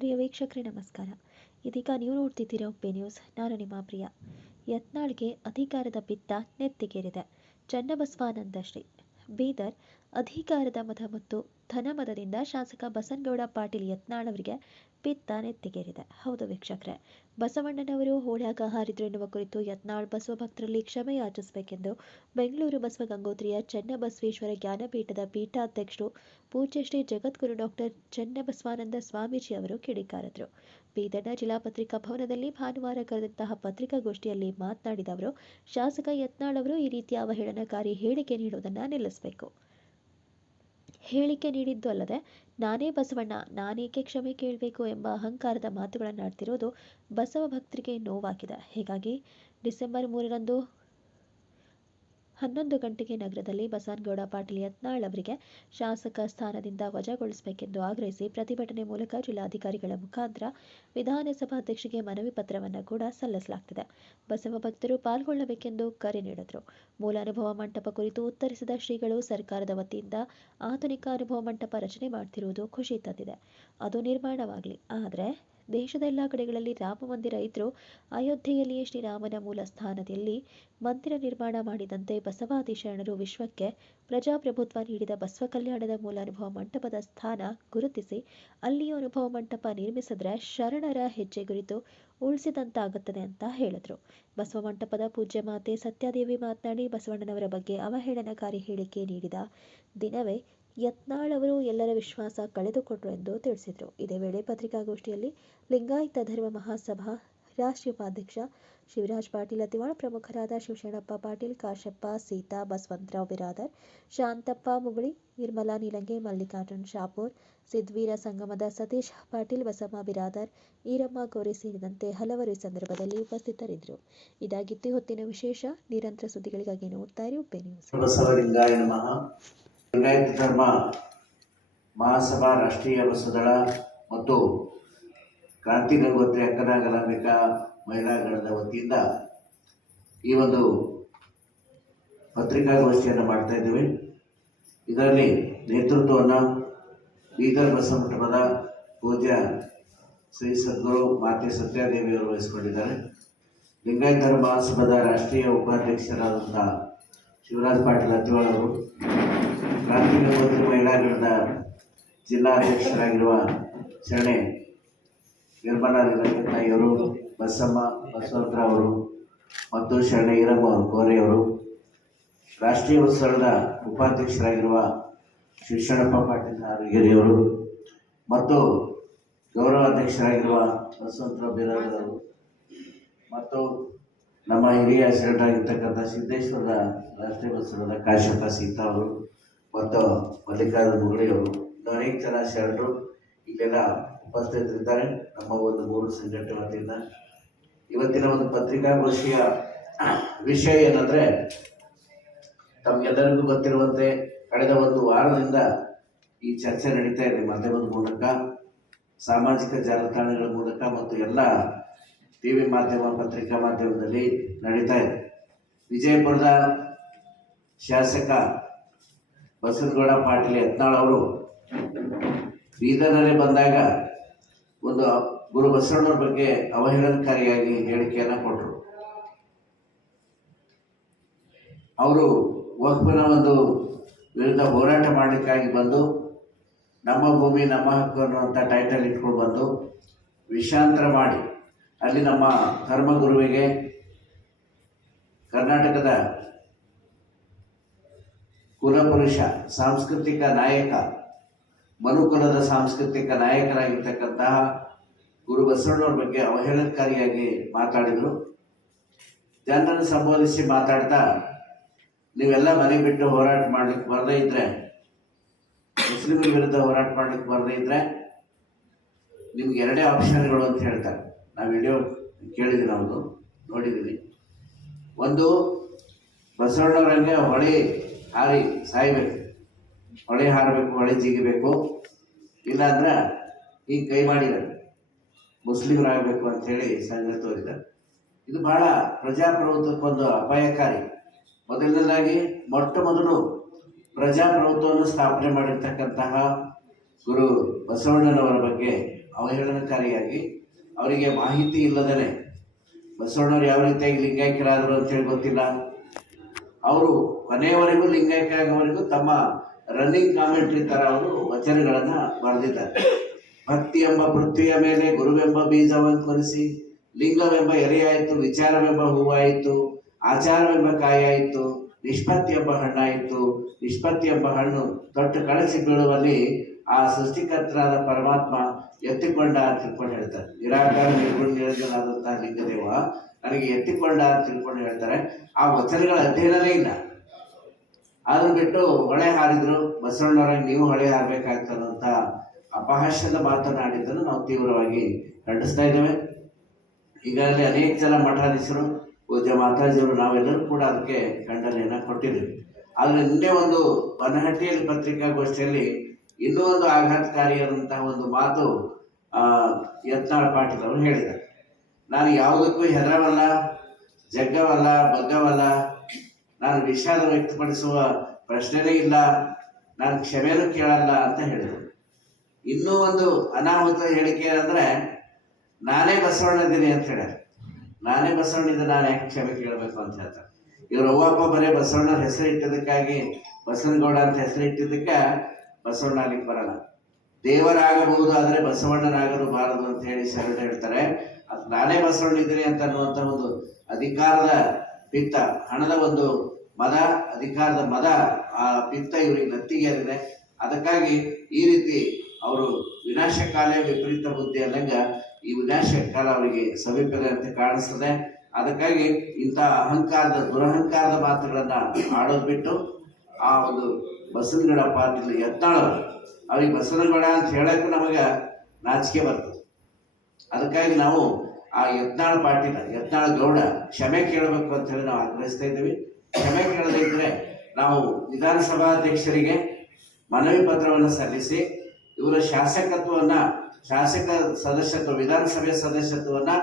ಪ್ರಿಯ ವೀಕ್ಷಕರೇ ನಮಸ್ಕಾರ. ಇದೀಗ ನೀವು ನೋಡ್ತಿದ್ದೀರಾ ಒಪ್ಪೆ ನ್ಯೂಸ್. ನಾನು ನಿಮ್ಮ ಪ್ರಿಯ. ಯತ್ನಾಳ್ಗೆ ಅಧಿಕಾರದ ಪಿತ್ತ ನೆತ್ತಿಗೇರಿದೆ. ಚನ್ನಬಸವಾನಂದ ಶ್ರೀ ಬೀದರ್. ಅಧಿಕಾರದ ಮದ ಮತ್ತು ಧನಮದದಿಂದ ಶಾಸಕ ಬಸನಗೌಡ ಪಾಟೀಲ್ ಯತ್ನಾಳ್ ಅವರಿಗೆ ಪಿತ್ತ ನೆತ್ತಿಗೇರಿದೆ. ಹೌದು ವೀಕ್ಷಕರೇ, ಬಸವಣ್ಣನವರು ಹೋಳ್ಯಾಗ ಹಾರಿದ್ರು ಎನ್ನುವ ಕುರಿತು ಯತ್ನಾಳ್ ಬಸವ ಭಕ್ತರಲ್ಲಿ ಕ್ಷಮೆ ಯಾಚಿಸಬೇಕೆಂದು ಬೆಂಗಳೂರು ಬಸವ ಗಂಗೋತ್ರಿಯ ಚನ್ನಬಸವೇಶ್ವರ ಜ್ಞಾನಪೀಠದ ಪೀಠಾಧ್ಯಕ್ಷರು ಪೂಜ್ಯ ಶ್ರೀ ಜಗದ್ಗುರು ಡಾಕ್ಟರ್ ಚನ್ನಬಸವಾನಂದ ಸ್ವಾಮೀಜಿ ಅವರು ಕಿಡಿಕಾರಿದರು. ಬೀದರ್ನ ಜಿಲ್ಲಾ ಪತ್ರಿಕಾ ಭವನದಲ್ಲಿ ಭಾನುವಾರ ಕರೆದಂತಹ ಪತ್ರಿಕಾಗೋಷ್ಠಿಯಲ್ಲಿ ಮಾತನಾಡಿದ ಅವರು, ಶಾಸಕ ಯತ್ನಾಳ್ ಅವರು ಈ ರೀತಿಯ ಅವಹೇಳನಕಾರಿ ಹೇಳಿಕೆ ನೀಡುವುದನ್ನು ನಿಲ್ಲಿಸಬೇಕು. ಹೇಳಿಕೆ ನೀಡಿದ್ದು ಅಲ್ಲದೆ ನಾನೇ ಬಸವಣ್ಣ, ನಾನೇಕೆ ಕ್ಷಮೆ ಕೇಳಬೇಕು ಎಂಬ ಅಹಂಕಾರದ ಮಾತುಗಳನ್ನಾಡ್ತಿರೋದು ಬಸವ ಭಕ್ತರಿಗೆ ನೋವಾಗಿದೆ. ಹೀಗಾಗಿ ಡಿಸೆಂಬರ್ 3ರಂದು 11 ಗಂಟೆಗೆ ನಗರದಲ್ಲಿ ಬಸನಗೌಡ ಪಾಟೀಲ್ ಯತ್ನಾಳ್ ಅವರಿಗೆ ಶಾಸಕ ಸ್ಥಾನದಿಂದ ವಜಾಗೊಳಿಸಬೇಕೆಂದು ಆಗ್ರಹಿಸಿ ಪ್ರತಿಭಟನೆ ಮೂಲಕ ಜಿಲ್ಲಾಧಿಕಾರಿಗಳ ಮುಖಾಂತರ ವಿಧಾನಸಭಾಧ್ಯಕ್ಷರಿಗೆ ಮನವಿ ಪತ್ರವನ್ನು ಕೂಡ ಸಲ್ಲಿಸಲಾಗುತ್ತಿದೆ. ಬಸವ ಭಕ್ತರು ಪಾಲ್ಗೊಳ್ಳಬೇಕೆಂದು ಕರೆ ನೀಡಿದರು. ಮೂಲ ಅನುಭವ ಮಂಟಪ ಕುರಿತು ಉತ್ತರಿಸಿದ ಶ್ರೀಗಳು, ಸರ್ಕಾರದ ವತಿಯಿಂದ ಆಧುನಿಕ ಅನುಭವ ಮಂಟಪ ರಚನೆ ಮಾಡ್ತಿರುವುದು ಖುಷಿ ತಂದಿದೆ. ಅದು ನಿರ್ಮಾಣವಾಗಲಿ. ಆದರೆ ದೇಶದ ಎಲ್ಲ ಕಡೆಗಳಲ್ಲಿ ರಾಮ ಮಂದಿರ ಇದ್ರೂ ಅಯೋಧ್ಯೆಯಲ್ಲಿಯೇ ಶ್ರೀರಾಮನ ಮೂಲ ಸ್ಥಾನದಲ್ಲಿ ಮಂದಿರ ನಿರ್ಮಾಣ ಮಾಡಿದಂತೆ ಬಸವಾದಿ ಶರಣರು ವಿಶ್ವಕ್ಕೆ ಪ್ರಜಾಪ್ರಭುತ್ವ ನೀಡಿದ ಬಸವ ಕಲ್ಯಾಣದ ಮೂಲ ಅನುಭವ ಮಂಟಪದ ಸ್ಥಾನ ಗುರುತಿಸಿ ಅಲ್ಲಿಯೂ ಅನುಭವ ಮಂಟಪ ನಿರ್ಮಿಸಿದ್ರೆ ಶರಣರ ಹೆಜ್ಜೆ ಗುರಿತು ಉಳಿಸಿದಂತಾಗುತ್ತದೆ ಅಂತ ಹೇಳಿದ್ರು. ಬಸವ ಮಂಟಪದ ಪೂಜ್ಯ ಮಾತೆ ಸತ್ಯಾದೇವಿ ಮಾತನಾಡಿ, ಬಸವಣ್ಣನವರ ಬಗ್ಗೆ ಅವಹೇಳನಕಾರಿ ಹೇಳಿಕೆ ನೀಡಿದ ದಿನವೇ ಯತ್ನಾಳ್ ಅವರು ಎಲ್ಲರ ವಿಶ್ವಾಸ ಕಳೆದುಕೊಂಡರು ಎಂದು ತಿಳಿಸಿದರು. ಇದೇ ವೇಳೆ ಪತ್ರಿಕಾಗೋಷ್ಠಿಯಲ್ಲಿ ಲಿಂಗಾಯತ ಧರ್ಮ ಮಹಾಸಭಾ ರಾಷ್ಟ್ರೀಯ ಉಪಾಧ್ಯಕ್ಷ ಶಿವರಾಜ್ ಪಾಟೀಲ್ ಅತಿವಾಳ್, ಪ್ರಮುಖರಾದ ಶಿವಶರಣಪ್ಪ ಪಾಟೀಲ್, ಕಾಶಪ್ಪ ಸೀತಾ, ಬಸವಂತರಾವ್ ಬಿರಾದರ್, ಶಾಂತಪ್ಪ ಮುಗುಳಿ, ನಿರ್ಮಲಾ ನೀಲಂಗೆ, ಮಲ್ಲಿಕಾರ್ಜುನ್ ಶಾಪೂರ್, ಸಿದ್ವೀರ ಸಂಗಮದ ಸತೀಶ್ ಪಾಟೀಲ್, ಬಸಮ್ಮ ಬಿರಾದರ್, ಈರಮ್ಮ ಕೋರೆ ಸೇರಿದಂತೆ ಹಲವರು ಈ ಸಂದರ್ಭದಲ್ಲಿ ಉಪಸ್ಥಿತರಿದ್ದರು. ಇದಾಗಿತ್ತು ಹೊತ್ತಿನ ವಿಶೇಷ. ನಿರಂತರ ಸುದ್ದಿಗಳಿಗಾಗಿ ನೋಡ್ತಾ ಇರಿ ಒಪ್ಪೆ ನ್ಯೂಸ್. ಲಿಂಗಾಯತ ಧರ್ಮ ಮಹಾಸಭಾ ರಾಷ್ಟ್ರೀಯ ಬಸವದಳ ಮತ್ತು ಕ್ರಾಂತಿ ಗಂಗೋತ್ರಿ ಅಕ್ಕನಾಗಲಾಂಬಿಕಾ ಮಹಿಳಾಗಣದ ವತಿಯಿಂದ ಈ ಒಂದು ಪತ್ರಿಕಾಗೋಷ್ಠಿಯನ್ನು ಮಾಡ್ತಾ ಇದ್ದೇವೆ. ಇದರಲ್ಲಿ ನೇತೃತ್ವವನ್ನು ಬೀದರ್ ಬಸವ ಮಠದ ಪೂಜ್ಯ ಶ್ರೀ ಸದ್ಗುರು ಮಾತೆ ಸತ್ಯಾದೇವಿಯವರು ವಹಿಸಿಕೊಂಡಿದ್ದಾರೆ. ಲಿಂಗಾಯತ ಧರ್ಮ ಮಹಾಸಭಾದ ರಾಷ್ಟ್ರೀಯ ಉಪಾಧ್ಯಕ್ಷರಾದಂಥ ಶಿವರಾಜ್ ಪಾಟೀಲ್ ಅತಿವಾಳ್ ಅವರು, ಕ್ರಾಂತಿ ಗಂಗೋತ್ರಿ ಮಹಿಳಾಗಣದ ಜಿಲ್ಲಾಧ್ಯಕ್ಷರಾಗಿರುವ ಶರಣೆ ನಿರ್ಮಲಾ ನೀಲಂಗೆತಾಯಿಯವರು, ಬಸಮ್ಮ ಬಸವಂತರಾವ್ ಅವರು ಮತ್ತು ಶರಣೆ ಈರಮ್ಮ ಕೋರೆಯವರು, ರಾಷ್ಟ್ರೀಯ ಉತ್ಸವದ ಉಪಾಧ್ಯಕ್ಷರಾಗಿರುವ ಶಿವಶರಣಪ್ಪ ಪಾಟೀಲ್ ಹಾರಗೇರಿಯವರು ಮತ್ತು ಗೌರವಾಧ್ಯಕ್ಷರಾಗಿರುವ ಬಸವಂತರಾವ್ ಬಿರಾದರ್ ಅವರು ಮತ್ತು ನಮ್ಮ ಹಿರಿಯ ಶರಣರಾಗಿರ್ತಕ್ಕಂಥ ಸಿದ್ದೇಶ್ವರದ ರಾಷ್ಟ್ರೀಯ ಉತ್ಸವದ ಕಾಶಪ್ಪ ಸೀತಾ ಅವರು ಮತ್ತು ಮಲ್ಲಿಕಾರ್ಜುನ ಮುಗುಳಿಯವರು, ಅನೇಕ ಜನ ಶರಣರು ಇಲ್ಲೆಲ್ಲ ಉಪಸ್ಥಿತರಿದ್ದಾರೆ. ನಮ್ಮ ಒಂದು 3 ಸಂಘಟನೆ ವತಿಯಿಂದ ಇವತ್ತಿನ ಒಂದು ಪತ್ರಿಕಾಗೋಷ್ಠಿಯ ವಿಷಯ ಏನಂದರೆ, ತಮಗೆಲ್ಲರಿಗೂ ಗೊತ್ತಿರುವಂತೆ ಕಳೆದ ಒಂದು ವಾರದಿಂದ ಈ ಚರ್ಚೆ ನಡೀತಾ ಇದೆ. ಮಾಧ್ಯಮದ ಮೂಲಕ, ಸಾಮಾಜಿಕ ಜಾಲತಾಣಗಳ ಮೂಲಕ ಮತ್ತು ಎಲ್ಲ ಟಿವಿ ಮಾಧ್ಯಮ, ಪತ್ರಿಕಾ ಮಾಧ್ಯಮದಲ್ಲಿ ನಡೀತಾ ಇದೆ. ವಿಜಯಪುರದ ಶಾಸಕ ಬಸನಗೌಡ ಪಾಟೀಲ್ ಯತ್ನಾಳ್ ಅವರು ಬೀದರ್ನಲ್ಲಿ ಬಂದಾಗ ಒಂದು ಗುರು ಬಸವಣ್ಣವ್ರ ಬಗ್ಗೆ ಅವಹೇಳನಕಾರಿಯಾಗಿ ಹೇಳಿಕೆಯನ್ನು ಕೊಟ್ಟರು. ಅವರು ವಕ್ಫನ ಒಂದು ವಿರುದ್ಧ ಹೋರಾಟ ಮಾಡಲಿಕ್ಕಾಗಿ ಬಂದು ನಮ್ಮ ಭೂಮಿ ನಮ್ಮ ಹಕ್ಕು ಅನ್ನುವಂಥ ಟೈಟಲ್ ಇಟ್ಕೊಂಡು ಬಂದು ವಿಷಾಂತರ ಮಾಡಿ ಅಲ್ಲಿ ನಮ್ಮ ಧರ್ಮಗುರುವಿಗೆ, ಕರ್ನಾಟಕದ ಕುಲಪುರುಷ, ಸಾಂಸ್ಕೃತಿಕ ನಾಯಕ, ಮನುಕುಲದ ಸಾಂಸ್ಕೃತಿಕ ನಾಯಕರಾಗಿರ್ತಕ್ಕಂತಹ ಗುರು ಬಸವಣ್ಣವ್ರ ಬಗ್ಗೆ ಅವಹೇಳನಕಾರಿಯಾಗಿ ಮಾತಾಡಿದರು. ಜನರನ್ನು ಸಂಬೋಧಿಸಿ ಮಾತಾಡ್ತಾ, ನೀವೆಲ್ಲ ಮನೆ ಬಿಟ್ಟು ಹೋರಾಟ ಮಾಡ್ಲಿಕ್ಕೆ ಬರದೇ ಇದ್ರೆ, ಮುಸ್ಲಿಮರ ವಿರುದ್ಧ ಹೋರಾಟ ಮಾಡ್ಲಿಕ್ಕೆ ಬರದೇ ಇದ್ರೆ ನಿಮ್ಗೆ 2 ಆಪ್ಷನ್ಗಳು ಅಂತ ಹೇಳ್ತಾರೆ. ನಾವು ವಿಡಿಯೋ ಕೇಳಿದ್ದೀನಿ, ಅವ್ರದ್ದು ನೋಡಿದ್ದೀನಿ. ಒಂದು, ಬಸವಣ್ಣವರಂಗೆ ಹೊಳೆ ಹಾರಿ ಸಾಯ್ಬೇಕು, ಹೊಳೆ ಹಾರಬೇಕು, ಹೊಳೆ ಜಿಗಿಬೇಕು, ಇಲ್ಲಾಂದ್ರೆ ಈಗ ಕೈ ಮಾಡಿದ್ದಾರೆ ಮುಸ್ಲಿಮರಾಗಬೇಕು ಅಂಥೇಳಿ ಸಂಘ ತೋರಿದ್ದಾರೆ. ಇದು ಬಹಳ ಪ್ರಜಾಪ್ರಭುತ್ವಕ್ಕೊಂದು ಅಪಾಯಕಾರಿ. ಮೊದಲನೇದಾಗಿ ಮೊಟ್ಟ ಮೊದಲು ಪ್ರಜಾಪ್ರಭುತ್ವವನ್ನು ಸ್ಥಾಪನೆ ಮಾಡಿರ್ತಕ್ಕಂತಹ ಗುರು ಬಸವಣ್ಣನವರ ಬಗ್ಗೆ ಅವಹೇಳನಕಾರಿಯಾಗಿ ಅವರಿಗೆ ಮಾಹಿತಿ ಇಲ್ಲದೇ ಬಸವಣ್ಣವ್ರು ಯಾವ ರೀತಿಯಾಗಿ ಲಿಂಗೈಕ್ಯರಾದರು ಅಂತೇಳಿ ಗೊತ್ತಿಲ್ಲ. ಅವರು ಕೊನೆಯವರೆಗೂ ಲಿಂಗೈಕ್ಯ ಆಗೋವರೆಗೂ ತಮ್ಮ ರನ್ನಿಂಗ್ ಕಾಮೆಂಟ್ರಿ ಥರ ಅವರು ವಚನಗಳನ್ನು ಬರೆದಿದ್ದಾರೆ. ಭಕ್ತಿ ಎಂಬ ಪೃಥ್ವಿಯ ಮೇಲೆ ಗುರುವೆಂಬ ಬೀಜವನ್ನು ಕೊರಿಸಿ, ಲಿಂಗವೆಂಬ ಎಲೆಯಾಯಿತು, ವಿಚಾರವೆಂಬ ಹೂವಾಯಿತು, ಆಚಾರವೆಂಬ ಕಾಯಾಯಿತು, ನಿಷ್ಪತ್ತಿ ಎಂಬ ಹಣ್ಣಾಯಿತು. ನಿಷ್ಪತ್ತಿ ಎಂಬ ಹಣ್ಣು ತೊಟ್ಟು ಕಳಚಿ ಬೀಳುವಲ್ಲಿ ಆ ಸೃಷ್ಟಿಕರ್ತರಾದ ಪರಮಾತ್ಮ ಎತ್ತಿಕೊಂಡ ಅಂತ ತಿಳ್ಕೊಂಡು ಹೇಳ್ತಾರೆ. ನಿರಾಕಾರ ನಿರ್ಗುಣ ನಿರಂಜನಾದಂತಹ ಲಿಂಗದೇವ ನನಗೆ ಎತ್ತಿಕೊಂಡ ಅಂತ ತಿಳ್ಕೊಂಡು ಹೇಳ್ತಾರೆ. ಆ ವಚನಗಳ ಅಧ್ಯಯನವೇ ಇಲ್ಲ. ಅದನ್ನು ಬಿಟ್ಟು ಹೊಳೆ ಹಾರಿದ್ರು, ಬಸವಣ್ಣವರಾಗಿ ನೀವು ಹೊಳೆ ಹಾರಬೇಕಾಗ್ತದಂತ ಅಪಹಾಸ್ಯದ ಮಾತನಾಡಿದ್ದನ್ನು ನಾವು ತೀವ್ರವಾಗಿ ಖಂಡಿಸ್ತಾ ಇದ್ದೇವೆ. ಈಗಾಗಲೇ ಅನೇಕ ಜನ ಮಠಾಧೀಶರು, ಪೂಜ್ಯ ಮಾತಾಜಿಯವರು, ನಾವೆಲ್ಲರೂ ಕೂಡ ಅದಕ್ಕೆ ಖಂಡನೆಯನ್ನು ಕೊಟ್ಟಿದ್ದೀವಿ. ಆದರೆ ನಿನ್ನೆ ಒಂದು ಬನಹಟ್ಟಿಯಲ್ಲಿ ಪತ್ರಿಕಾಗೋಷ್ಠಿಯಲ್ಲಿ ಇನ್ನೂ ಒಂದು ಆಘಾತಕಾರಿಯಾದಂತಹ ಒಂದು ಮಾತು ಯತ್ನಾಳ್ ಪಾಟೀಲ್ ಅವರು ಹೇಳಿದ್ದಾರೆ. ನಾನು ಯಾವುದಕ್ಕೂ ಹೆದರವಲ್ಲ, ಜಗ್ಗವಲ್ಲ, ಬಗ್ಗವಲ್ಲ, ನಾನು ವಿಷಾದ ವ್ಯಕ್ತಪಡಿಸುವ ಪ್ರಶ್ನೆನೇ ಇಲ್ಲ, ನಾನು ಕ್ಷಮೆನೂ ಕೇಳಲ್ಲ ಅಂತ ಹೇಳಿದರು. ಇನ್ನೂ ಒಂದು ಅನಾಹುತ ಹೇಳಿಕೆ ಅಂದರೆ ನಾನೇ ಬಸವಣ್ಣದ್ದೀನಿ ಅಂತ ಹೇಳ್ಯಾರ. ನಾನೇ ಬಸವಣ್ಣಿದ್ದ ನಾನು ಯಾಕೆ ಕ್ಷಮೆ ಕೇಳಬೇಕು ಅಂತ ಹೇಳ್ತಾರೆ. ಇವ್ರ ಅವ್ವಪ್ಪ ಬರೀ ಬಸವಣ್ಣನ ಹೆಸರು ಇಟ್ಟಿದ್ದಕ್ಕಾಗಿ ಬಸವನಗೌಡ ಅಂತ ಹೆಸರು ಇಟ್ಟಿದ್ದಕ್ಕೆ ಬಸವಣ್ಣ ಆಗ್ಲಿಕ್ಕೆ ಬರಲ್ಲ. ದೇವರಾಗಬಹುದು ಆದರೆ ಬಸವಣ್ಣನಾಗಲು ಬಾರದು ಅಂತ ಹೇಳಿ ಶರಣ ಹೇಳ್ತಾರೆ. ಅದು ನಾನೇ ಬಸವಣ್ಣಿದ್ದೀನಿ ಅಂತ ಅನ್ನುವಂಥ ಒಂದು ಅಧಿಕಾರದ ಪಿತ್ತ, ಹಣದ ಒಂದು ಮದ, ಅಧಿಕಾರದ ಮದ, ಆ ಪಿತ್ತ ಇವರಿಗೆ ನತ್ತಿಗೇರಿದೆ. ಅದಕ್ಕಾಗಿ ಈ ರೀತಿ ಅವರು ವಿನಾಶಕಾಲ ವಿಪರೀತ ಬುದ್ಧಿ ಅನ್ನಂಗ ಈ ವಿನಾಶ ಕಾಲ ಅವರಿಗೆ ಸಮೀಪದ ಅಂತ ಕಾಣಿಸ್ತದೆ. ಅದಕ್ಕಾಗಿ ಇಂಥ ದುರಹಂಕಾರದ ಮಾತುಗಳನ್ನ ಆಡೋದು ಬಿಟ್ಟು ಆ ಒಂದು ಬಸವನಗೌಡ ಪಾಟೀಲ್ ಯತ್ನಾಳ್ ಅವ್ರಿಗೆ ಬಸವನಗೌಡ ಅಂತ ಹೇಳಕ್ಕೂ ನಮಗೆ ನಾಚಿಕೆ ಬರ್ತದೆ. ಅದಕ್ಕಾಗಿ ನಾವು ಆ ಯತ್ನಾಳ್ ಗೌಡ ಕ್ಷಮೆ ಕೇಳಬೇಕು ಅಂತ ಹೇಳಿ ನಾವು ಆಗ್ರಹಿಸ್ತಾ ಇದ್ದೀವಿ. ಕ್ಷಮೆ ಕೇಳದೇ ಇದ್ರೆ ನಾವು ವಿಧಾನಸಭಾಧ್ಯಕ್ಷರಿಗೆ ಮನವಿ ಪತ್ರವನ್ನು ಸಲ್ಲಿಸಿ ಇವರ ಶಾಸಕ ಸದಸ್ಯತ್ವ, ವಿಧಾನಸಭೆ ಸದಸ್ಯತ್ವವನ್ನು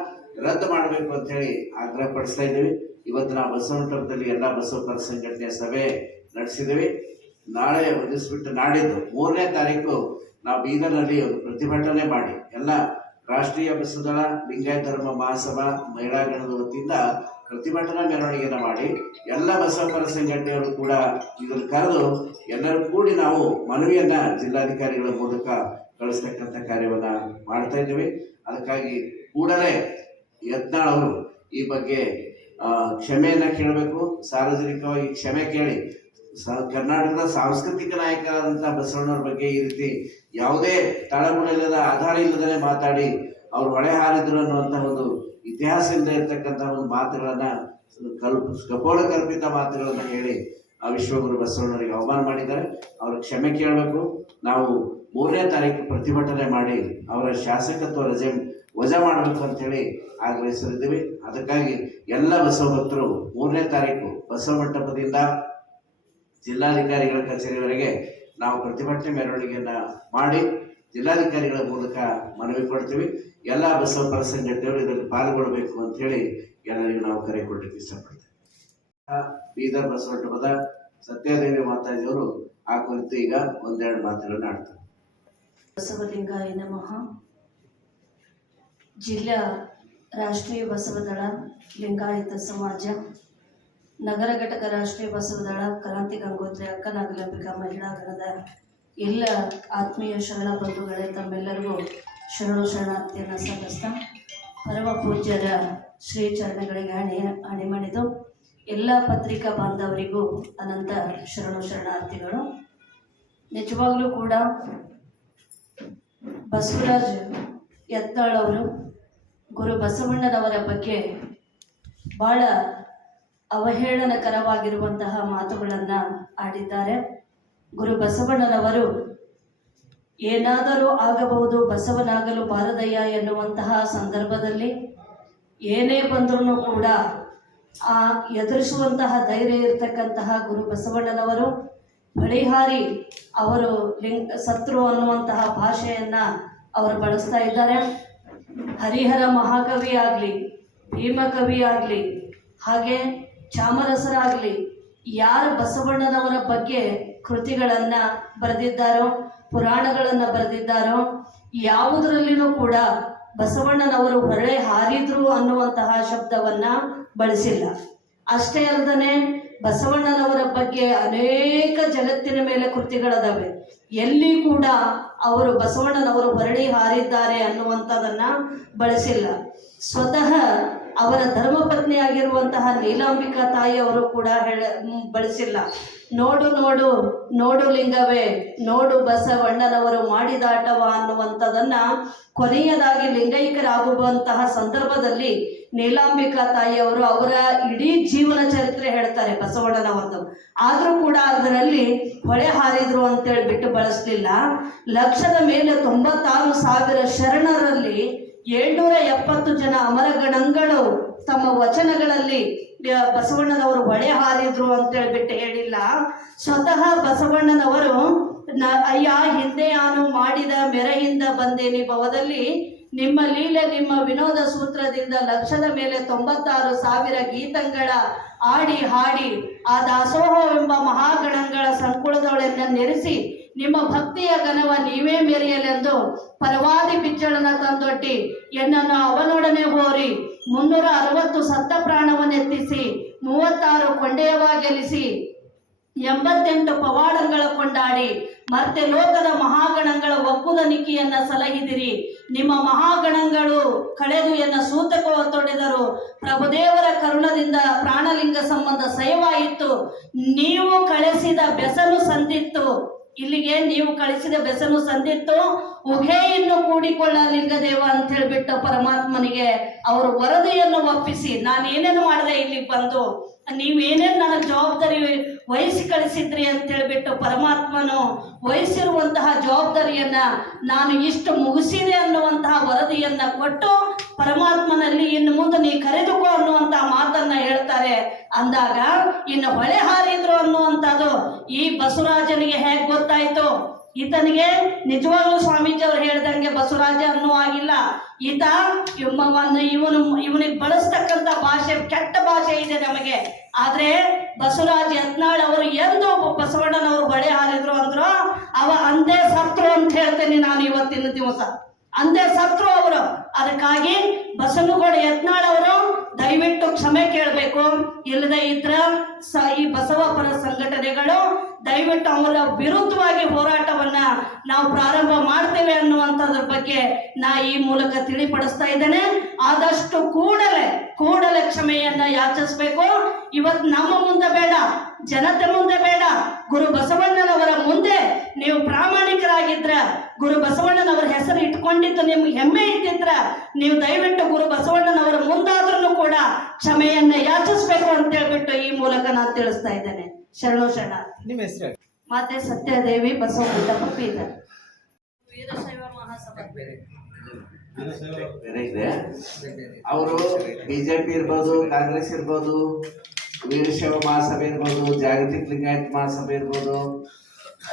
ರದ್ದು ಮಾಡಬೇಕು ಅಂತ ಹೇಳಿ ಆಗ್ರಹ ಪಡಿಸ್ತಾ ಇದ್ದೀವಿ. ಇವತ್ತು ನಾವು ಬಸವನಗುಡ್ಡದಲ್ಲಿ ಎಲ್ಲ ಬಸವ ಸಂಘಟನೆಯ ಸಭೆ ನಡೆಸಿದ್ದೀವಿ. ನಾಳೆ ಒದಿಸ್ಬಿಟ್ಟು ನಾಡಿದ್ದು 3ನೇ ತಾರೀಕು ನಾವು ಬೀದರ್ನಲ್ಲಿ ಒಂದು ಪ್ರತಿಭಟನೆ ಮಾಡಿ ಎಲ್ಲ ರಾಷ್ಟ್ರೀಯ ಬಸವದಳ, ಲಿಂಗಾಯತ ಧರ್ಮ ಮಹಾಸಭಾ, ಮಹಿಳಾಗಣದ ವತಿಯಿಂದ ಪ್ರತಿಭಟನಾ ಮೆರವಣಿಗೆಯನ್ನು ಮಾಡಿ ಎಲ್ಲ ಬಸವ ಸಂಘಟನೆಯವರು ಕೂಡ ಇದನ್ನು ಕರೆದು ಎಲ್ಲರೂ ಕೂಡಿ ನಾವು ಮನವಿಯನ್ನ ಜಿಲ್ಲಾಧಿಕಾರಿಗಳ ಮೂಲಕ ಕಳಿಸ್ತಕ್ಕಂಥ ಕಾರ್ಯವನ್ನ ಮಾಡ್ತಾ ಇದ್ದೀವಿ. ಅದಕ್ಕಾಗಿ ಕೂಡಲೇ ಯತ್ನಾಳ್ ಅವರು ಈ ಬಗ್ಗೆ ಕ್ಷಮೆಯನ್ನ ಕೇಳಬೇಕು. ಸಾರ್ವಜನಿಕವಾಗಿ ಕ್ಷಮೆ ಕೇಳಿ ಕರ್ನಾಟಕದ ಸಾಂಸ್ಕೃತಿಕ ನಾಯಕರಾದಂತಹ ಬಸವಣ್ಣವ್ರ ಬಗ್ಗೆ ಈ ರೀತಿ ಯಾವುದೇ ತಳಬುಳಿಲ್ಲದ ಆಧಾರ ಇಲ್ಲದೇ ಮಾತಾಡಿ ಅವ್ರು ಹೊಳೆ ಹಾರಿದ್ರು ಅನ್ನುವಂತಹ ಒಂದು ಇತಿಹಾಸದಿಂದ ಇರ್ತಕ್ಕಂತಹ ಒಂದು ಮಾತುಗಳನ್ನ ಕಪೋಲ ಕಲ್ಪಿತ ಮಾತುಗಳನ್ನ ಹೇಳಿ ಆ ವಿಶ್ವಗುರು ಬಸವಣ್ಣವರಿಗೆ ಅವಮಾನ ಮಾಡಿದ್ದಾರೆ. ಅವರ ಕ್ಷಮೆ ಕೇಳಬೇಕು. ನಾವು 3ನೇ ತಾರೀಕು ಪ್ರತಿಭಟನೆ ಮಾಡಿ ಅವರ ಶಾಸಕತ್ವ ರಜೆ ವಜಾ ಮಾಡಬೇಕು ಅಂತ ಹೇಳಿ ಆಗ್ರಹಿಸಿದ್ದೀವಿ. ಅದಕ್ಕಾಗಿ ಎಲ್ಲ ಬಸವ ಭಕ್ತರು 3ನೇ ತಾರೀಕು ಬಸವ ಮಂಟಪದಿಂದ ಜಿಲ್ಲಾಧಿಕಾರಿಗಳ ಕಚೇರಿವರೆಗೆ ನಾವು ಪ್ರತಿಭಟನೆ ಮೆರವಣಿಗೆಯನ್ನ ಮಾಡಿ ಜಿಲ್ಲಾಧಿಕಾರಿಗಳ ಮೂಲಕ ಮನವಿ ಕೊಡ್ತೀವಿ. ಎಲ್ಲ ಬಸವ ಸಂಘಟನೆಗಳು ಇದರಲ್ಲಿ ಪಾಲ್ಗೊಳ್ಳಬೇಕು ಅಂತ ಹೇಳಿ ಎಲ್ಲರಿಗೂ ನಾವು ಕರೆ ಕೊಡಲಿಕ್ಕೆ ಇಷ್ಟಪಡ್ತೇವೆ. ಬೀದರ್ ಬಸವ ಮಂಟಪದ ಸತ್ಯದೇವಿ ಮಾತಾಜಿಯವರು ಆ ಕುರಿತು ಈಗ ಒಂದೆರಡು ಮಾತುಗಳನ್ನು ಆಡ್ತಾರೆ. ಬಸವಲಿಂಗಾಯ ನಮಃ. ಜಿಲ್ಲಾ ರಾಷ್ಟ್ರೀಯ ಬಸವದಳ ಲಿಂಗಾಯತ ಸಮಾಜ, ನಗರ ಘಟಕ ರಾಷ್ಟ್ರೀಯ ಬಸವದಳ, ಕ್ರಾಂತಿ ಗಂಗೋತ್ರಿ ಅಕ್ಕನಾಗಲಂಬಿಕಾ ಮಹಿಳಾಗಣದ ಎಲ್ಲ ಆತ್ಮೀಯ ಶರಣ ಬಂಧುಗಳೇ, ತಮ್ಮೆಲ್ಲರಿಗೂ ಶರಣಾರ್ಥಿಯನ್ನು ಸಲ್ಲಿಸ್ತಾ ಪರಮ ಪೂಜ್ಯರ ಶ್ರೀ ಚರಣಗಳಿಗೆ ಅಣಿಮಣಿದು ಎಲ್ಲ ಪತ್ರಿಕಾ ಬಾಂಧವರಿಗೂ ಅನಂತ ಶರಣಾರ್ಥಿಗಳು. ನಿಜವಾಗ್ಲೂ ಕೂಡ ಬಸವರಾಜ್ ಯತ್ನಾಳ್ ಅವರು ಗುರು ಬಸವಣ್ಣನವರ ಬಗ್ಗೆ ಬಹಳ ಅವಹೇಳನಕರವಾಗಿರುವಂತಹ ಮಾತುಗಳನ್ನು ಆಡಿದ್ದಾರೆ. ಗುರು ಬಸವಣ್ಣನವರು ಏನಾದರೂ ಆಗಬಹುದು, ಬಸವನಾಗಲು ಬಾರದಯ್ಯ ಎನ್ನುವಂತಹ ಸಂದರ್ಭದಲ್ಲಿ ಏನೇ ಬಂದರೂ ಕೂಡ ಆ ಎದುರಿಸುವಂತಹ ಧೈರ್ಯ ಇರತಕ್ಕಂತಹ ಗುರು ಬಸವಣ್ಣನವರು ಬಳಿಹಾರಿ ಅವರು ಸತ್ರು ಅನ್ನುವಂತಹ ಭಾಷೆಯನ್ನು ಅವರು ಬಳಸ್ತಾ ಇದ್ದಾರೆ. ಹರಿಹರ ಮಹಾಕವಿ ಆಗಲಿ, ಭೀಮಕವಿ ಆಗಲಿ, ಹಾಗೆ ಚಾಮರಸರಾಗಲಿ, ಯಾರು ಬಸವಣ್ಣನವರ ಬಗ್ಗೆ ಕೃತಿಗಳನ್ನು ಬರೆದಿದ್ದಾರೋ, ಪುರಾಣಗಳನ್ನು ಬರೆದಿದ್ದಾರೋ, ಯಾವುದರಲ್ಲಿನೂ ಕೂಡ ಬಸವಣ್ಣನವರು ಹೊರಳೆ ಹಾರಿದ್ರು ಅನ್ನುವಂತಹ ಶಬ್ದವನ್ನ ಬಳಸಿಲ್ಲ. ಅಷ್ಟೇ ಅಲ್ಲದೆ ಬಸವಣ್ಣನವರ ಬಗ್ಗೆ ಅನೇಕ ಜಗತ್ತಿನ ಮೇಲೆ ಕೃತಿಗಳದಾವೆ. ಎಲ್ಲಿ ಕೂಡ ಅವರು ಬಸವಣ್ಣನವರು ಹೊರಳಿ ಹಾರಿದ್ದಾರೆ ಅನ್ನುವಂಥದ್ದನ್ನ ಬಳಸಿಲ್ಲ. ಸ್ವತಃ ಅವರ ಧರ್ಮಪತ್ನಿಯಾಗಿರುವಂತಹ ನೀಲಾಂಬಿಕಾ ತಾಯಿಯವರು ಕೂಡ ಬಳಸಿಲ್ಲ. ನೋಡು ನೋಡು ನೋಡು ಲಿಂಗವೇ, ನೋಡು ಬಸವಣ್ಣನವರು ಮಾಡಿದಾಟವ ಅನ್ನುವಂಥದ್ದನ್ನ ಕೊನೆಯದಾಗಿ ಲಿಂಗೈಕ್ಯರಾಗುವಂತಹ ಸಂದರ್ಭದಲ್ಲಿ ನೀಲಾಂಬಿಕಾ ತಾಯಿಯವರು ಅವರ ಇಡೀ ಜೀವನ ಚರಿತ್ರೆ ಹೇಳ್ತಾರೆ ಬಸವಣ್ಣನವರದು. ಆದರೂ ಕೂಡ ಅದರಲ್ಲಿ ಹೊಳೆ ಹಾರಿದ್ರು ಅಂತೇಳಿ ಬಿಟ್ಟು ಬಳಸಲಿಲ್ಲ. ಲಕ್ಷದ ಮೇಲೆ 96,000 ಶರಣರಲ್ಲಿ 770 ಜನ ಅಮರಗಣಗಳು ತಮ್ಮ ವಚನಗಳಲ್ಲಿ ಬಸವಣ್ಣನವರು ಹೊಳೆ ಹಾರಿದ್ರು ಅಂತೇಳಿ ಬಿಟ್ಟು ಹೇಳಿಲ್ಲ. ಸ್ವತಃ ಬಸವಣ್ಣನವರು ಅಯ್ಯ ಹಿಂದೆ ನಾನು ಮಾಡಿದ ಮೆರೆಯಿಂದ ಬಂದೇನಿ ಭವದಲ್ಲಿ, ನಿಮ್ಮ ಲೀಲೆ ನಿಮ್ಮ ವಿನೋದ ಸೂತ್ರದಿಂದ ಲಕ್ಷದ ಮೇಲೆ 96,000 ಗೀತಗಳ ಆಡಿ ಹಾಡಿ ಆ ದಾಸೋಹವೆಂಬ ಮಹಾಗಣಗಳ ಸಂಕುಳದೊಳನ್ನ ನೆರೆಸಿ ನಿಮ್ಮ ಭಕ್ತಿಯ ಘನವ ನೀವೇ ಮೆರೆಯಲೆಂದು ಪರವಾದಿ ಬಿಚ್ಚಳನ ತಂದೊಡ್ಡಿ ಎನ್ನನ್ನು ಅವನೊಡನೆ ಹೋರಿ 360 ಸತ್ತ ಪ್ರಾಣವನ್ನೆತ್ತಿಸಿ 36 ಕೊಂಡೆಯವ ಗೆಲ್ಲಿಸಿ 88 ಪವಾಡಗಳ ಕೊಂಡಾಡಿ ಮತ್ತೆ ಲೋಕದ ಮಹಾಗಣಗಳ ಒಕ್ಕುದ ನಿಕ್ಕಿಯನ್ನ ಸಲಹಿದಿರಿ. ನಿಮ್ಮ ಮಹಾಗಣಗಳು ಕಳೆದು ಎನ್ನ ಸೂತಕ ತೊಡೆದರು. ಪ್ರಭುದೇವರ ಕರುಣದಿಂದ ಪ್ರಾಣಲಿಂಗ ಸಂಬಂಧ ಸಯವಾಯಿತು. ನೀವು ಕಳಿಸಿದ ಬೆಸನು ಸಂದಿತ್ತು. ಇಲ್ಲಿಗೆ ನೀವು ಕಳಿಸಿದ ಬೆಸನು ಸಂದಿತ್ತು, ಉಘೆಯನ್ನು ಕೂಡಿಕೊಳ್ಳ ಲಿಂಗದೇವ ಅಂತ ಹೇಳ್ಬಿಟ್ಟು ಪರಮಾತ್ಮನಿಗೆ ಅವರು ವರದಿಯನ್ನು ಒಪ್ಪಿಸಿ, ನಾನು ಏನೇನು ಮಾಡಿದೆ ಇಲ್ಲಿಗೆ ಬಂದು, ನೀವೇನೇನು ನನಗೆ ಜವಾಬ್ದಾರಿ ವಹಿಸಿ ಕಳಿಸಿದ್ರಿ ಅಂತ ಹೇಳ್ಬಿಟ್ಟು ಪರಮಾತ್ಮನು ವಹಿಸಿರುವಂತಹ ಜವಾಬ್ದಾರಿಯನ್ನ ನಾನು ಇಷ್ಟು ಮುಗಿಸಿದೆ ಅನ್ನುವಂತಹ ವರದಿಯನ್ನ ಕೊಟ್ಟು ಪರಮಾತ್ಮನಲ್ಲಿ ಇನ್ನು ಮುಂದೆ ನೀ ಕರೆದುಕೋ ಅನ್ನುವಂತಹ ಮಾತನ್ನ ಹೇಳ್ತಾರೆ. ಅಂದಾಗ ಇನ್ನು ಹೊಳೆ ಹಾರಿದ್ರು ಅನ್ನುವಂಥದ್ದು ಈ ಬಸವರಾಜನಿಗೆ ಹೇಗೆ ಗೊತ್ತಾಯ್ತು? ಈತನಿಗೆ ನಿಜವಾಗ್ಲೂ ಸ್ವಾಮೀಜಿ ಅವರು ಹೇಳ್ದಂಗೆ ಬಸವರಾಜ ಅನ್ನೋ ಆಗಿಲ್ಲ. ಈತ ಇವನಿಗೆ ಬಳಸ್ತಕ್ಕಂಥ ಭಾಷೆ ಕೆಟ್ಟ ಭಾಷೆ ಇದೆ ನಮಗೆ. ಆದ್ರೆ ಬಸವರಾಜ ಯತ್ನಾಳ್ ಅವರು ಎಂದು ಬಸವಣ್ಣನವರು ಹೊಳೆ ಹಾರಿದ್ರು ಅಂದ್ರು ಅವ ಅಂದೇ ಸತ್ರು ಅಂತ ಹೇಳ್ತೇನೆ ನಾನು ಇವತ್ತಿನ ದಿವಸ. ಅಂದೇ ಸತ್ರು ಅವರು. ಅದಕ್ಕಾಗಿ ಬಸವನಗೌಡ ಯತ್ನಾಳ್ ಅವರು ದಯವಿಟ್ಟು ಕ್ಷಮೆ ಕೇಳಬೇಕು. ಇಲ್ಲದೆ ಇದ್ರ ಈ ಬಸವ ಪರ ಸಂಘಟನೆಗಳು ದಯವಿಟ್ಟು ಅವರ ವಿರುದ್ಧವಾಗಿ ಹೋರಾಟವನ್ನ ನಾವು ಪ್ರಾರಂಭ ಮಾಡ್ತೇವೆ ಅನ್ನುವಂಥದ್ರ ಬಗ್ಗೆ ನಾ ಈ ಮೂಲಕ ತಿಳಿಪಡಿಸ್ತಾ ಇದ್ದೇನೆ. ಆದಷ್ಟು ಕೂಡಲೇ ಕ್ಷಮೆಯನ್ನ ಯಾಚಿಸಬೇಕು. ಇವತ್ತು ನಮ್ಮ ಮುಂದೆ ಬೇಡ, ಜನತೆ ಮುಂದೆ ಬೇಡ, ಗುರು ಬಸವಣ್ಣನವರ ಮುಂದೆ ನೀವು ಪ್ರಾಮಾಣಿಕರಾಗಿದ್ರ, ಗುರು ಬಸವಣ್ಣನವರ ಹೆಸರು ಇಟ್ಕೊಂಡಿದ್ದು ನಿಮ್ಗೆ ಹೆಮ್ಮೆ ಇದ್ದಿದ್ರ ನೀವು ದಯವಿಟ್ಟು ಗುರು ಬಸವಣ್ಣನವರ ಮುಂದಾದ್ರೂ ಕೂಡ ಕ್ಷಮೆಯನ್ನ ಯಾಚಿಸ್ಬೇಕು ಅಂತ ಹೇಳ್ಬಿಟ್ಟು ಈ ಮೂಲಕ ನಾನು ತಿಳಿಸ್ತಾ ಇದ್ದೇನೆ. ಶರಣು ಶರಣ. ನಿಮ್ಮ ಹೆಸರು? ಮಾತೆ ಸತ್ಯದೇವಿ ಬಸವಗುಡ್ಡ ಬೀದ. ವೀರಶೈವ ಮಹಾಸಭಾ ಬೇರೆ ಇದೆ. ಅವರು ಬಿಜೆಪಿ ಇರ್ಬೋದು, ಕಾಂಗ್ರೆಸ್ ಇರ್ಬೋದು, ವೀರಶೈವ ಮಹಾಸಭೆ ಇರ್ಬೋದು, ಜಾಗತಿಕ ಲಿಂಗಾಯತ ಮಹಾಸಭೆ ಇರ್ಬೋದು,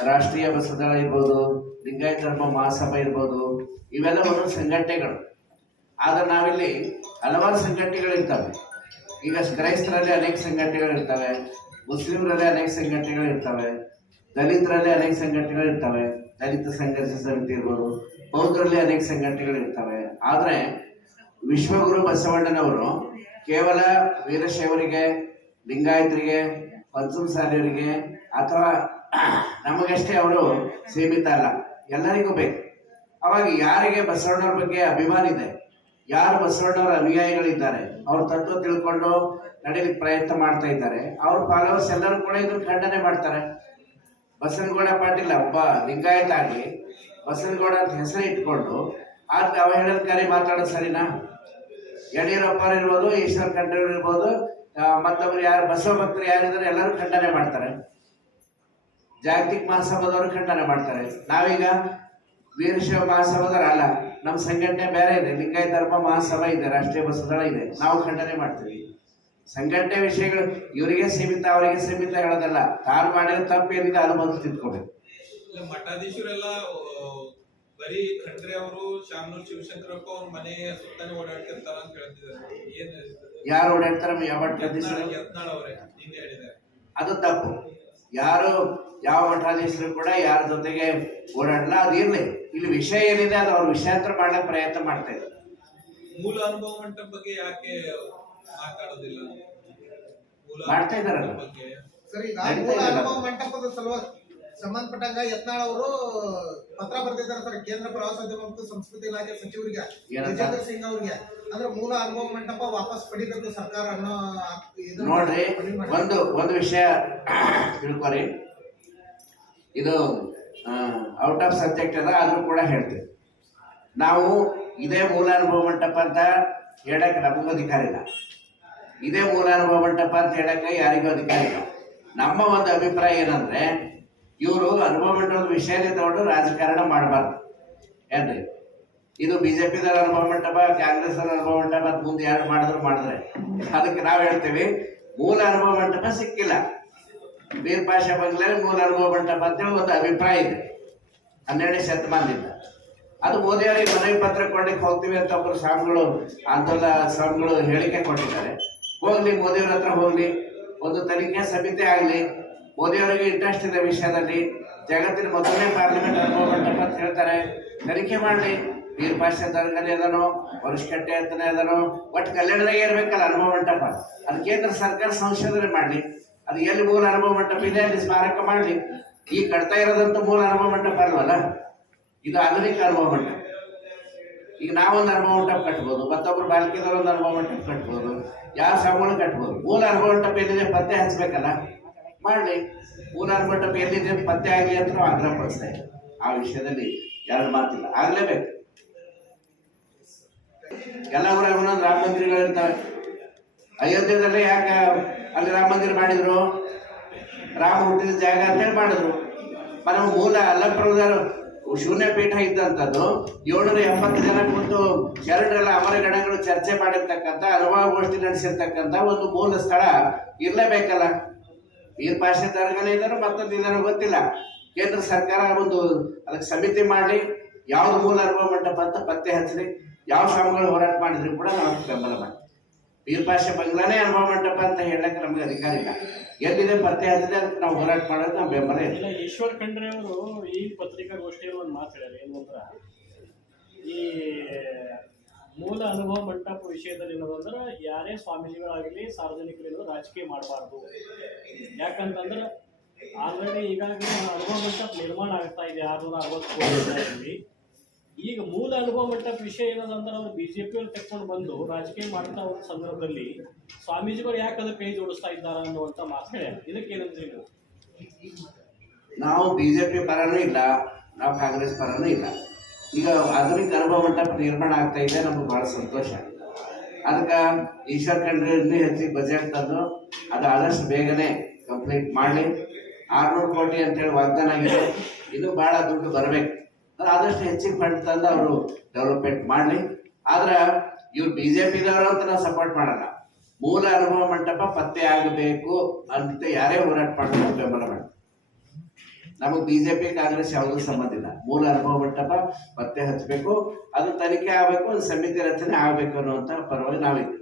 ರಾಷ್ಟ್ರೀಯ ಬಸವದಳ ಇರ್ಬೋದು, ಲಿಂಗಾಯತ ಧರ್ಮ ಮಹಾಸಭೆ ಇರ್ಬೋದು, ಇವೆಲ್ಲ ಒಂದು ಸಂಘಟನೆಗಳು. ಆದ್ರೆ ನಾವಿಲ್ಲಿ ಹಲವಾರು ಸಂಘಟನೆಗಳಿರ್ತವೆ. ಈಗ ಕ್ರೈಸ್ತರಲ್ಲಿ ಅನೇಕ ಸಂಘಟನೆಗಳಿರ್ತವೆ, ಮುಸ್ಲಿಮರಲ್ಲಿ ಅನೇಕ ಸಂಘಟನೆಗಳಿರ್ತವೆ, ದಲಿತರಲ್ಲಿ ಅನೇಕ ಸಂಘಟನೆಗಳಿರ್ತವೆ, ದಲಿತ ಸಂಘರ್ಷ ಸಮಿತಿ ಇರ್ಬೋದು, ಬೌದ್ಧರಲ್ಲಿ ಅನೇಕ ಸಂಘಟನೆಗಳಿರ್ತವೆ. ಆದರೆ ವಿಶ್ವಗುರು ಬಸವಣ್ಣನವರು ಕೇವಲ ವೀರಶೈವರಿಗೆ, ಲಿಂಗಾಯತರಿಗೆ, ಪಂಚಮಸಾಲಿಯವರಿಗೆ ಅಥವಾ ನಮಗಷ್ಟೇ ಅವರು ಸೀಮಿತ ಅಲ್ಲ, ಎಲ್ಲರಿಗೂ ಬೇಕು. ಅವಾಗ ಯಾರಿಗೆ ಬಸವಣ್ಣವ್ರ ಬಗ್ಗೆ ಅಭಿಮಾನ ಇದೆ, ಯಾರು ಬಸವಣ್ಣವರ ಅನುಯಾಯಿಗಳಿದ್ದಾರೆ, ಅವ್ರ ತತ್ವ ತಿಳ್ಕೊಂಡು ನಡೀಲಿಕ್ಕೆ ಪ್ರಯತ್ನ ಮಾಡ್ತಾ ಇದ್ದಾರೆ, ಅವ್ರ ಫಾಲೋವರ್ಸ್ ಎಲ್ಲರೂ ಕೂಡ ಇದ್ರ ಖಂಡನೆ ಮಾಡ್ತಾರೆ. ಬಸವನಗೌಡ ಪಾಟೀಲ್ ಒಬ್ಬ ಲಿಂಗಾಯತ ಆಗಿ ಬಸವನಗೌಡ ಅಂತ ಹೆಸರು ಇಟ್ಕೊಂಡು ಆದ್ರೆ ಅವ ಹೇಳೋದ್ ಕರೆ ಮಾತಾಡೋದು ಸರಿನಾ? ಯಡಿಯೂರಪ್ಪ ಇರ್ಬೋದು, ಈಶ್ವರ್ ಖಂಡ್ರೆ ಇರ್ಬೋದು, ಮತ್ತೊಬ್ರು ಯಾರು ಬಸವ ಭಕ್ತರು ಯಾರಿದ್ದಾರೆ ಎಲ್ಲರೂ ಖಂಡನೆ ಮಾಡ್ತಾರೆ. ಜಾಗತಿಕ ಮಹಾಸಭಾದವರು ಖಂಡನೆ ಮಾಡ್ತಾರೆ. ನಾವೀಗ ವೀರಶೈವ ಮಹಾಸಭಾದವ್ರ ಅಲ್ಲ, ನಮ್ಮ ಸಂಘಟನೆ ಬೇರೆ ಇದೆ, ಲಿಂಗಾಯತ ಧರ್ಮ ಮಹಾಸಭಾ ಇದೆ, ರಾಷ್ಟ್ರೀಯ ಬಸವದಳ ಇದೆ, ನಾವು ಖಂಡನೆ ಮಾಡ್ತೀವಿ. ಸಂಘಟನೆ ವಿಷಯಗಳು ಇವರಿಗೆ ಸೀಮಿತ ಅವರಿಗೆ ಸೀಮಿತ ಹೇಳೋದಲ್ಲ. ತಾನು ಮಾಡಿದ ತಪ್ಪು ಏನಿದೆ ಅದು ಮೊದಲು ತಿಳ್ಕೋಬೇಕು. ಮಠಾಧೀಶರೆಲ್ಲ ಬರೀ ಖಂಡ್ರೆ ಅವರು ಶಾಮನೂರ್ ಶಿವಶಂಕರಪ್ಪ ಅವ್ರ ಮನೆ ಸುತ್ತಾನೆ ಓಡಾಡ್ತಿರ್ತಾರ ಅಂತ ಹೇಳ್ತಿದ್ದಾರೆ. ಏನ್ ಯಾರು ಓಡಾಡ್ತಾರ? ಯಾವ ಮಠಾಧೀಶರು? ಯತ್ನಾಳ್ ಅವರೇ ನಿನ್ನೆ ಹೇಳಿದ್ದಾರೆ. ಅದು ತಪ್ಪು. ಯಾರು ಯಾವ ಮಠಾಧೀಶರು ಕೂಡ ಯಾರ ಜೊತೆಗೆ ಓಡಾಡಲ್ಲ. ಅದಿರ್ಲಿ, ಇಲ್ಲಿ ವಿಷಯ ಏನಿದೆ ಅದು ಅವ್ರು ವಿಷಯಾಂತರ ಮಾಡ್ಲಿಕ್ಕೆ ಪ್ರಯತ್ನ ಮಾಡ್ತಾ ಇದ್ದಾರೆ. ಮೂಲ ಅನುಭವ ಮಂಟಪ ಬಗ್ಗೆ ಯಾಕೆ ಮಾತಾಡೋದಿಲ್ಲ? ಮಾಡ್ತಾ ಇದಾರಲ್ಲ ಬಗ್ಗೆ ಸರ್, ಈಗ ಮೂಲ ಅನುಭವ ಮಂಟಪದ ಸಲುವಾಗಿ ಸಂಬಂಧಪಟ್ಟಂಗ ಯತ್ನಾಳ್ ಅವರು ಪತ್ರ ಬರೆದಿದ್ದಾರೆ ಸರ್ ಕೇಂದ್ರ ಪ್ರವಾಸೋದ್ಯಮ ಮತ್ತು ಸಂಸ್ಕೃತಿ ಇಲಾಖೆ ಸಚಿವರಿಗೆ ಗಜೇಂದ್ರ ಸಿಂಗ್ ಅವರಿಗೆ. ಅಂದ್ರೆ ಮೂಲ ಅನುಭವ ಮಂಟಪ ವಾಪಸ್ ಪಡಿಬೇಕು ಸರ್ಕಾರ ಅನ್ನೋ ನೋಡ್ರಿ. ಒಂದು ವಿಷಯ ತಿಳ್ಕೊರಿ, ಇದು ಔಟ್ ಆಫ್ ಸಬ್ಜೆಕ್ಟ್ ಅದ, ಆದ್ರೂ ಕೂಡ ಹೇಳ್ತೀವಿ. ನಾವು ಇದೇ ಮೂಲ ಅನುಭವ ಮಂಟಪ ಅಂತ ಹೇಳಕ್ ನಮಗೂ ಅಧಿಕಾರ ಇಲ್ಲ, ಇದೇ ಮೂಲ ಅನುಭವ ಮಂಟಪ ಅಂತ ಹೇಳಕ್ಕೆ ಯಾರಿಗೂ ಅಧಿಕಾರ ಇಲ್ಲ. ನಮ್ಮ ಒಂದು ಅಭಿಪ್ರಾಯ ಏನಂದ್ರೆ, ಇವರು ಅನುಭವ ಮಂಟಪದ ವಿಷಯನೇ ತಗೊಂಡು ರಾಜಕಾರಣ ಮಾಡಬಾರ್ದು ಏನ್ರಿ. ಇದು ಬಿಜೆಪಿ ದರ ಅನುಭವ ಮಂಟಪ, ಕಾಂಗ್ರೆಸ್ ಅನುಭವ ಮಂಟಪ ಮುಂದೆ ಯಾರು ಮಾಡಿದ್ರೆ ಅದಕ್ಕೆ ನಾವು ಹೇಳ್ತೇವೆ ಮೂಲ ಅನುಭವ ಮಂಟಪ ಸಿಕ್ಕಿಲ್ಲ. ಮೀರ್ ಪಾಷಾ ಬಂಗ್ಲೆ ಮೂಲ ಅನುಭವ ಮಂಟಪ ಅಂತೇಳಿ ಒಂದು ಅಭಿಪ್ರಾಯ ಇದೆ 12ನೇ ಶತಮಾನದಿಂದ. ಅದು ಮೋದಿಯವರಿಗೆ ಮನವಿ ಪತ್ರ ಕೊಡ್ಲಿಕ್ಕೆ ಹೋಗ್ತೀವಿ ಅಂತ ಒಬ್ಬರು ಸ್ವಾಮಿಗಳು, ಆಂದೋಲನ ಸ್ವಾಮಿಗಳು ಹೇಳಿಕೆ ಕೊಟ್ಟಿದ್ದಾರೆ. ಹೋಗ್ಲಿ, ಮೋದಿಯವ್ರ ಹತ್ರ ಹೋಗ್ಲಿ, ಒಂದು ತನಿಖೆ ಸಮಿತಿ ಆಗಲಿ. ಮೋದಿಯವರಿಗೆ ಇಂಟ್ರೆಸ್ಟ್ ಇದೆ ವಿಷಯದಲ್ಲಿ, ಜಗತ್ತಿನ ಮೊದಲನೇ ಪಾರ್ಲಿಮೆಂಟ್ ಅನುಭವ ಮಂಟಪ ಅಂತ ಹೇಳ್ತಾರೆ, ತನಿಖೆ ಮಾಡಲಿ. ಮೀರ್ ಪಾಷಾ ದರ್ಗಾನೇ ಅದನೋ, ವರುಷಕಟ್ಟೆ ಅಂತಾನೆ ಅದನೋ, ಒಟ್ಟು ಕಲ್ಯಾಣದಾಗೆ ಇರ್ಬೇಕಲ್ಲ ಅನುಭವ ಮಂಟಪ. ಅದು ಕೇಂದ್ರ ಸರ್ಕಾರ ಸಂಶೋಧನೆ ಮಾಡಲಿ, ಅದು ಎಲ್ಲಿ ಮೂಲ ಅನುಭವ ಮಂಟಪ ಇದೆ ಅಲ್ಲಿ ಸ್ಮಾರಕ ಮಾಡಲಿ. ಈ ಕಟ್ತಾ ಇರೋದಂತೂ ಮೂಲ ಅನುಭವ ಮಂಟಪ ಅಲ್ವಲ್ಲ, ಇದು ಆಧುನಿಕ ಅನುಭವ ಮಂಟಪ. ಈಗ ನಾವೊಂದು ಅನುಭವ ಮಂಟಪ ಕಟ್ಬೋದು, ಮತ್ತೊಬ್ರು ಬಾಲ್ಕಿದವ್ರು ಒಂದು ಅನುಭವ ಮಂಟಪ ಕಟ್ಬೋದು, ಯಾವ ಸಾಮಾನು ಕಟ್ಬೋದು. ಮೂಲ ಅನುಭವ ಮಂಟಪ ಎಲ್ಲಿದೆ ಪತ್ತೆ ಹಚ್ಚಬೇಕಲ್ಲ, ಮಾಡಲಿ. ಮೂಲ ಅನುಭವ ಮಂಟಪ ಎಲ್ಲಿದೆ ಪತ್ತೆ ಆಗಲಿ ಅಂತ ನಾವು ಆಗ್ರಹ ಪಡಿಸ್ತಾ ಇದ್ದೀವಿ. ಆ ವಿಷಯದಲ್ಲಿ ಎರಡು ಮಾತಿಲ್ಲ, ಆಗ್ಲೇಬೇಕು. ಎಲ್ಲ ಊರಾಗ ಒಂದೊಂದು ರಾಮ ಮಂದಿರಗಳಿರ್ತಾವೆ. ಅಯೋಧ್ಯೆದಲ್ಲಿ ಯಾಕೆ ಅಲ್ಲಿ ರಾಮ ಮಂದಿರ ಮಾಡಿದ್ರು? ರಾಮ ಹುಟ್ಟಿದ ಜಾಗ ಅಂತೇಳಿ ಮಾಡಿದ್ರು. ನಮ್ಮ ಮೂಲ ಅಲ್ಲಪ್ರಭುದರು ಶೂನ್ಯ ಪೀಠ ಇದ್ದಂಥದ್ದು 770 ಜನ ಕುರಿತು ಶರಣರೆಲ್ಲ ಅಮರ ಗಣಗಳು ಚರ್ಚೆ ಮಾಡಿರ್ತಕ್ಕಂಥ, ಅನುಭವಗೋಷ್ಠಿ ನಡೆಸಿರ್ತಕ್ಕಂಥ ಒಂದು ಮೂಲ ಸ್ಥಳ ಇರಲೇಬೇಕಲ್ಲ. ಮೀರ್ ಪಾಷಾ ದರ್ಗಾನೇ ಇದ್ದಾರೋ ಮತ್ತೊಂದು ಇದನ್ನು ಗೊತ್ತಿಲ್ಲ. ಕೇಂದ್ರ ಸರ್ಕಾರ ಒಂದು ಅದಕ್ಕೆ ಸಮಿತಿ ಮಾಡಲಿ, ಯಾವ್ದು ಮೂಲ ಅನುಭವ ಮಂಟಪ ಅಂತ ಪತ್ತೆ ಹಚ್ಚಲಿ. ಯಾವ ಸ್ವಾಮಿಗಳು ಹೋರಾಟ ಮಾಡಿದ್ರು ಕೂಡ ನಾವು ಬೆಂಬಲ ಮಾಡಿ. ಮೀರ್ ಪಾಷಾ ಬಂಗ್ಲಾನೇ ಅನುಭವ ಮಂಟಪ ಅಂತ ಹೇಳಕ್ಕೆ ನಮಗೆ ಅಧಿಕಾರ ಇಲ್ಲ. ಎಲ್ಲಿದೆ ಪತ್ತೆ ಹಚ್ಚಲಿ, ಅದಕ್ಕೆ ನಾವು ಹೋರಾಟ ಮಾಡೋದು ನಾವು ಬೆಂಬಲ ಇಲ್ಲ. ಈಶ್ವರ್ ಖಂಡ್ರೆ ಅವರು ಈ ಪತ್ರಿಕಾಗೋಷ್ಠಿಯಲ್ಲಿ ಒಂದು ಮಾತು ಹೇಳಿದ್ರು. ಏನು ಅಂದ್ರೆ, ಈ ಮೂಲ ಅನುಭವ ಮಂಟಪ ವಿಷಯದಲ್ಲಿ ಏನದಂದ್ರೆ, ಯಾರೇ ಸ್ವಾಮೀಜಿಗಳಾಗಲಿ ಸಾರ್ವಜನಿಕರು ರಾಜಕೀಯ ಮಾಡಬಾರ್ದು. ಯಾಕಂತಂದ್ರೆ ಆಲ್ರೆಡಿ ಈಗಾಗಲೇ ಅನುಭವ ಮಂಟಪ ನಿರ್ಮಾಣ ಆಗ್ತಾ ಇದೆ 660 ಕೋಟಿ ರೂಪಾಯಿಯಲ್ಲಿ. ಈಗ ಮೂಲ ಅನುಭವ ಮಂಟಪ ವಿಷಯ ಏನದಂದ್ರೆ, ಅವ್ರು ಬಿಜೆಪಿ ಅವ್ರು ತೆಕ್ಕೊಂಡು ಬಂದು ರಾಜಕೀಯ ಮಾಡ್ತಾ ಒಂದು ಸಂದರ್ಭದಲ್ಲಿ ಸ್ವಾಮೀಜಿಗಳು ಯಾಕೆ ಅದಕ್ಕೆ ಕೈ ಜೋಡಿಸ್ತಾ ಇದ್ದಾರ ಅನ್ನುವಂಥ ಮಾತು ಹೇಳ್ಯಾರ. ಇದಕ್ಕೆ ಏನಂತೀರಿ ನೀವು? ನಾವು ಬಿಜೆಪಿ ಪರನೂ ಇಲ್ಲ, ನಾವು ಕಾಂಗ್ರೆಸ್ ಪರನೂ ಇಲ್ಲ. ಈಗ ಆಧುನಿಕ ಅನುಭವ ಮಂಟಪ ನಿರ್ಮಾಣ ಆಗ್ತಾ ಇದೆ, ನಮ್ಗೆ ಬಹಳ ಸಂತೋಷ. ಅದಕ್ಕೆ ಈಶ್ವರ್ ಖಂಡ್ರೆ ಇನ್ನೂ ಹೆಚ್ಚಿಗೆ ಬಜೆಟ್ ತಂದು ಅದು ಆದಷ್ಟು ಬೇಗನೆ ಕಂಪ್ಲೀಟ್ ಮಾಡಲಿ. 600 ಕೋಟಿ ಅಂತೇಳಿ ವಾಗ್ದಾನ ಆಗಿದೆ, ಇದು ಭಾಳ ದುಡ್ಡು ಬರಬೇಕು. ಆದಷ್ಟು ಹೆಚ್ಚಿಗೆ ಫಂಡ್ ತಂದು ಅವರು ಡೆವಲಪ್ಮೆಂಟ್ ಮಾಡಲಿ. ಆದ್ರೆ ಇವ್ರು ಬಿಜೆಪಿದವರು ಅಂತ ನಾವು ಸಪೋರ್ಟ್ ಮಾಡಲ್ಲ. ಮೂಲ ಅನುಭವ ಮಂಟಪ ಪತ್ತೆ ಆಗಬೇಕು ಅಂತ ಯಾರೇ ಹೋರಾಟ ಮಾಡಿದ್ರು ಬೆಂಬಲ ಮಾಡಿ. ನಮಗೆ ಬಿಜೆಪಿ ಕಾಂಗ್ರೆಸ್ ಯಾವುದೂ ಸಂಬಂಧ ಇಲ್ಲ. ಮೂಲ ಅನುಭವ ಮಂಟಪ ಪತ್ತೆ ಹಚ್ಚಬೇಕು, ಅದು ತನಿಖೆ ಆಗಬೇಕು, ಒಂದು ಸಮಿತಿ ರಚನೆ ಆಗಬೇಕು ಅನ್ನುವಂಥ ಪರವಾಗಿ ನಾವಿದ್ದೀವಿ.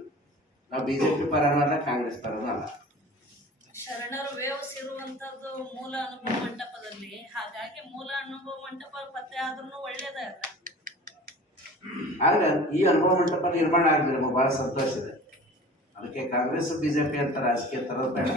ನಾವು ಬಿಜೆಪಿ ಪರನೂ ಅಲ್ಲ, ಕಾಂಗ್ರೆಸ್ ಪರನೂ ಅಲ್ಲ. ಶರಣರು ವೇವಸಿರುವಂತದ್ದು ಮೂಲ ಅನುಭವ ಮಂಟಪದಲ್ಲಿ. ಹಾಗಾಗಿ ಮೂಲ ಅನುಭವ ಮಂಟಪ ಪತ್ತೆ ಆದ್ರೂ ಒಳ್ಳೇದೇ ಅಲ್ಲ. ಆದ್ರೆ ಈ ಅನುಭವ ಮಂಟಪ ನಿರ್ಮಾಣ ಆಗಿದ್ರೆ ನಮಗೆ ಬಹಳ ಸಂತೋಷ ಇದೆ. ಅದಕ್ಕೆ ಕಾಂಗ್ರೆಸ್ ಬಿಜೆಪಿ ಅಂತ ರಾಜಕೀಯ ತರೋದು ಬೇಡ.